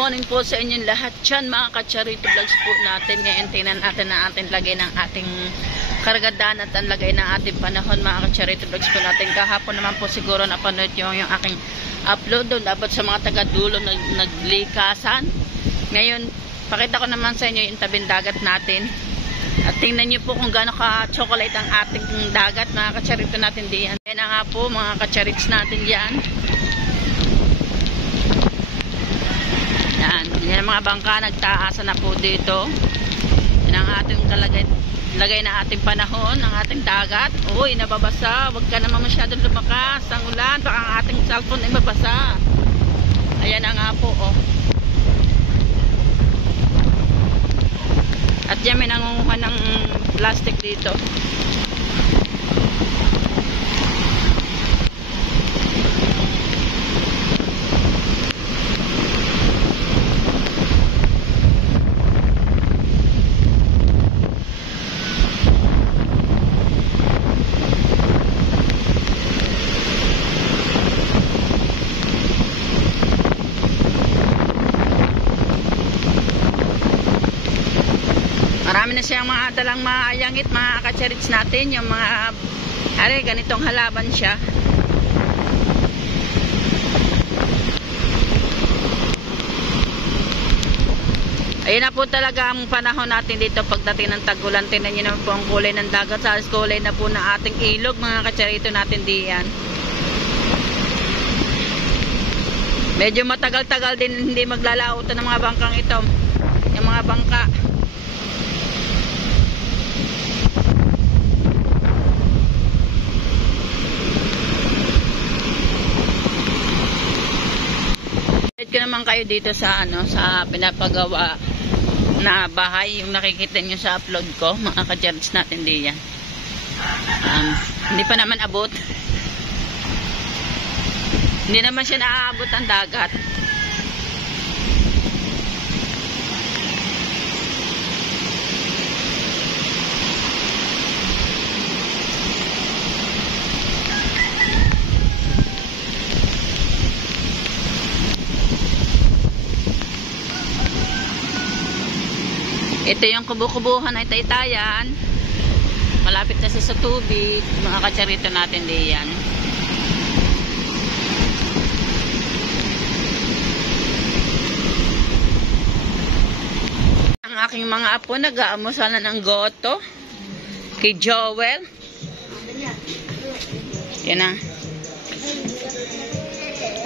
morning po sa inyong lahat dyan mga ka-Charito Vlogs po natin. Ngayon tingnan natin na ating lagay ng ating karagadan at ang lagay ng ating panahon mga ka-Charito Vlogs po natin. Kahapon naman po siguro napanood yung aking upload doon dapat sa mga taga-dulo naglikasan. Ngayon pakita ko naman sa inyo yung tabing dagat natin. At tingnan nyo po kung gaano ka-chocolate ang ating dagat mga ka-Charito natin diyan. Yan na nga po mga ka-Charits natin diyan. Yan ang mga bangka nagtaasa na po dito. Yan ang ating lagay na ating panahon, ang ating dagat. Uy, nababasa. Huwag ka naman masyadong lumakas ang ulan. Baka ang ating cellphone ay mabasa. Ayan na nga po, oh. At yan may nangunguha ng plastic dito. Marami na siyang mga dalang maayangit mga ka-Charits natin, yung mga ganitong halaban siya. Ayun na po talaga ang panahon natin dito pagdating ng tag-ulan. Tingnan nyo naman po ang kulay ng dagat, sa kulay na po ng ating ilog mga ka-Charito natin diyan. Medyo matagal-tagal din hindi maglalautan ng mga bangkang ito, yung mga bangka. Ko naman kayo dito sa sa pinapagawa na bahay, yung nakikita nyo sa upload ko mga ka-Charits natin diyan. Hindi pa naman abot, hindi naman siya naaabot ang dagat. Ito yung kubo-kubuhan ay Taytayan. Malapit na sa tubig. Mga ka-Charito natin diyan. Ang aking mga apo nag-aamusal na ng goto. Kay Joel. Yan na.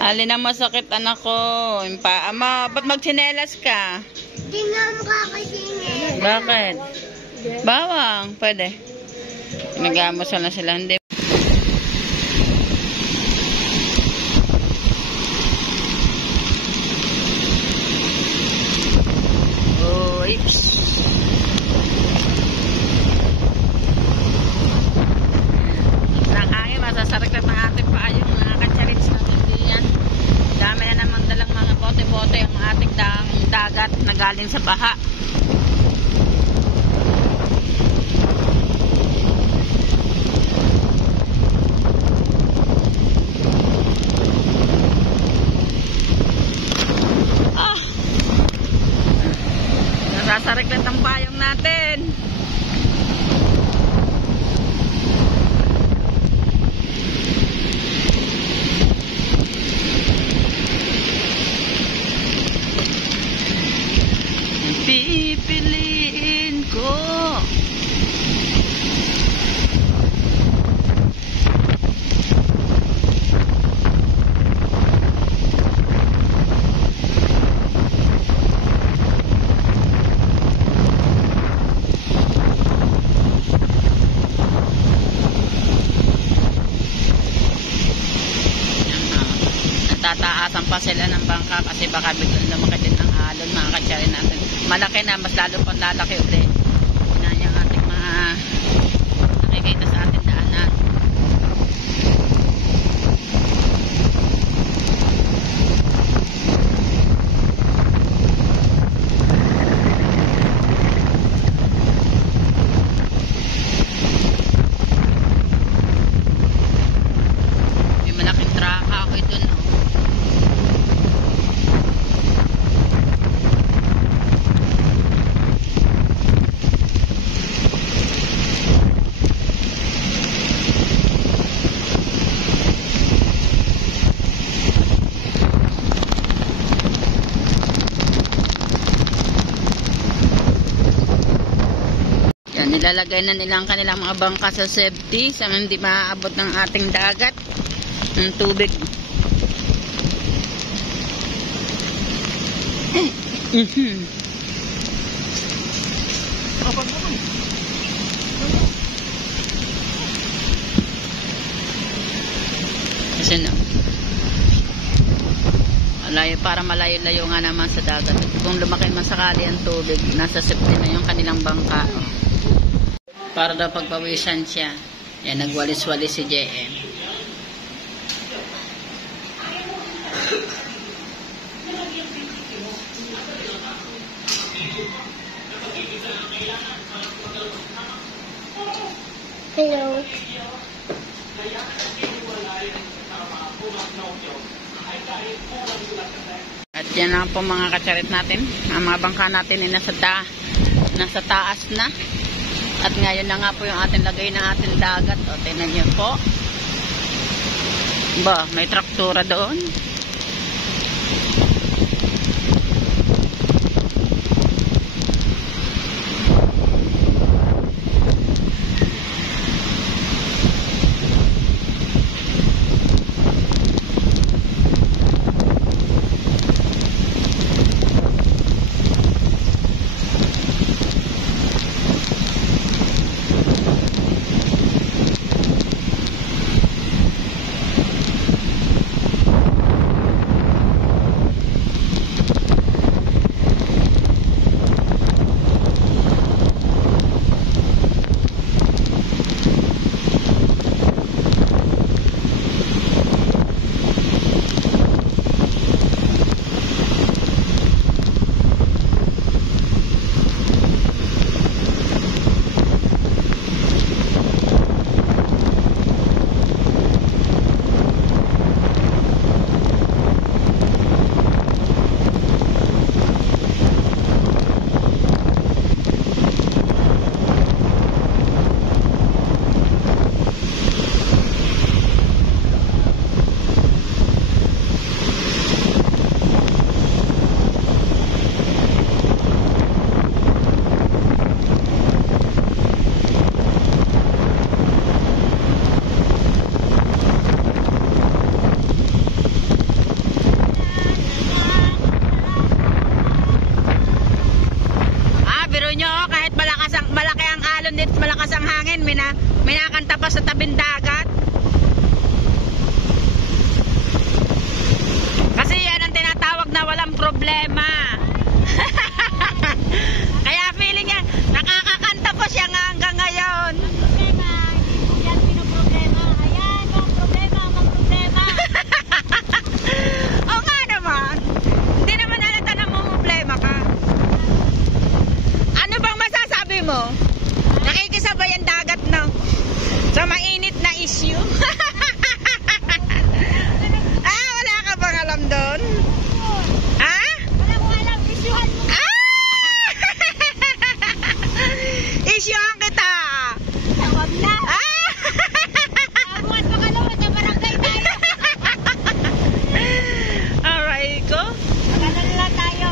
Alin na masakit anak ko. Ama, ba't magsinelas ka? Hindi nga makakasingin. Bakit? Bawang, pwede. Nag-aamusal na sila. Hindi. Oh, oops. Ang hangin, masasariklat ng ating paayong mga ka-Charits natin diyan. Dami na naman dalang mga bote-bote ang ating dagat na galing sa baha. Nasasariklat ang payong natin. Pipiliin ko. Natataasan pa sila ng bangka kasi baka biglang lumaki din ang alon mga ka-Charito natin. Malaki na, mas lalo pang lalaki ulit. Yan yung ating mga nakikita sa ating daanan. May malaking traka ako ito, no? Nilalagay na nila ang kanilang mga bangka sa safety sa hindi maaabot ng ating dagat ng tubig. Kasi no, malayo, para malayo-layo nga naman sa dagat. Kung lumaki man sakali ang tubig, nasa safety na yung kanilang bangka. Para daw pagpawisan siya. Yan, nagwalis-walis si JM. Hello. At yan na po mga kacharit natin. Ang mga bangka natin ay nasa taas na. At ngayon na nga po yung ating lagay ng ating dagat. O, tingnan nyo po. Ba, may traktura doon. Malakas ang hangin, minakanta pa sa tabing dagat. Kasi yan ang tinatawag na walang problema. Kaya feeling niya, nakakakanta pa siya nga hanggang ngayon. Oo nga naman. Hindi naman halata na problema ka. Ano bang masasabi mo? Nakikisabay ang dagat, no? Sa mainit na issue. Wala ka bang alam doon? Ha? Wala ko alam. Isyuhan mo. Isyuhan kita. Tawag na. Bukas makalawa sa barangay tayo. Alright ko. Magandang lang tayo.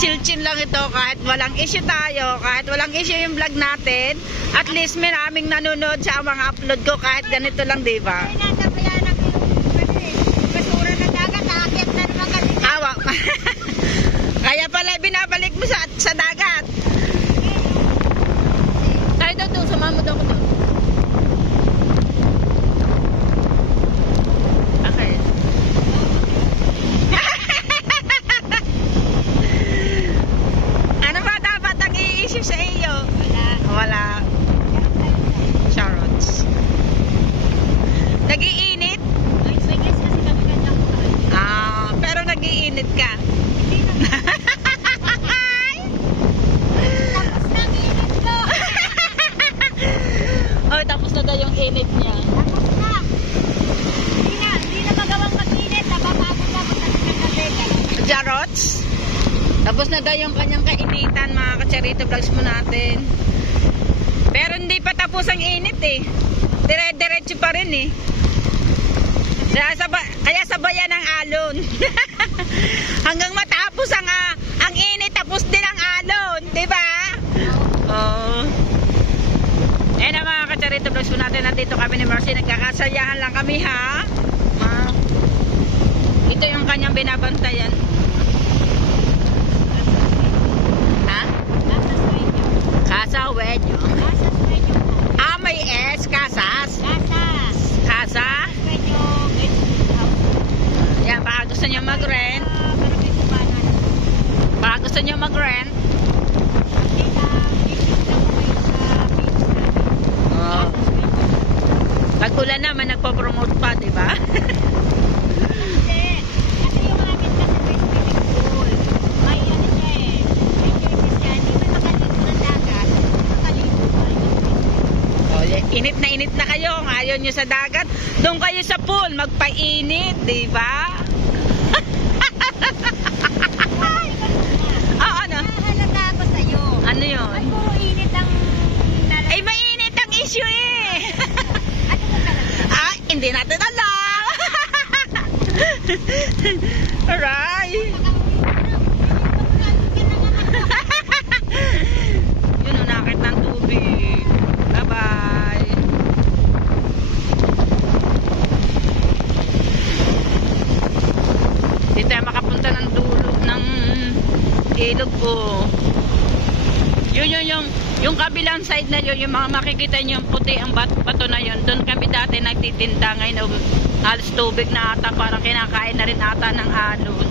Chill-chill lang ito kahit walang issue tayo, kahit walang issue yung vlog natin. At least may naming nanonood sa mga upload ko kahit ganito lang, diba? Ay, nasa bayanan ko yung basura ng dagat. Aakit na naman kasi. Awa. Kaya pala binabalik mo sa dagat. Tayo daw doon, sumama daw ko doon. Okay. Ano ba dapat ang i-issue sa iyo? Wala. Charots. Nag-iinit? Ay, so guys, kasi kami kanyang Pero nag-iinit ka. hindi na. Tapos nang init ko. Oh, tapos na daw yung init niya. Tapos na. Hindi na magawang mag-init. Napapagod sa pinagkabeka. Charots? Tapos na daw yung kanyang kainitan, mga ka-Charito Vlogs mo natin. Pero hindi pa tapos ang init eh. Dire-diretso pa rin eh. Kaya sabayan ang alon. Hanggang matapos ang init, tapos din ang alon. Diba? Oo. kacharito, nandito kami ni Mercy. Nagkakasayahan lang kami, ha? Ito yung kanyang binabantayan. Ha? Casa Sueño. Casa Sueño. Casa Sueño po. Ah, may S. Casas. Casas. Casa. Sueño guest house. Yan, baka gusto nyo mag-rent. Barangay Tubanan. Baka gusto nyo mag-rent. Okay lang. I-click lang po kayo sa page namin. Oh. Casa Sueño. Pag ulan naman, nagpo-promote pa, di ba? Hindi. Kasi yung amin kasi may swimming pool. May ano siya eh. May service yan. Hindi mo makaligo ng dagat. Makaligo pa rin ng swimming pool. Oh, init na kayo. Kung ayaw nyo sa dagat, doon kayo sa pool. Magpainit, di ba? Ah, ano? Nahalata ako sa'yo. Ano yun? Ay, puro init ang nalagay. Ay, mainit ang issue eh. Ano ba talaga? Ah, hindi natin alam. Alright. Yun o, nakit ng tubig. Bye-bye. Hindi tayo makapunta ng dulo ng ilog po. Yung kabilang side na yun, yung mga makikita nyo yung puti ang bato na yun, doon kami dati nagtitinda. Ngayon halos tubig na ata, parang kinakain na rin ata ng alon.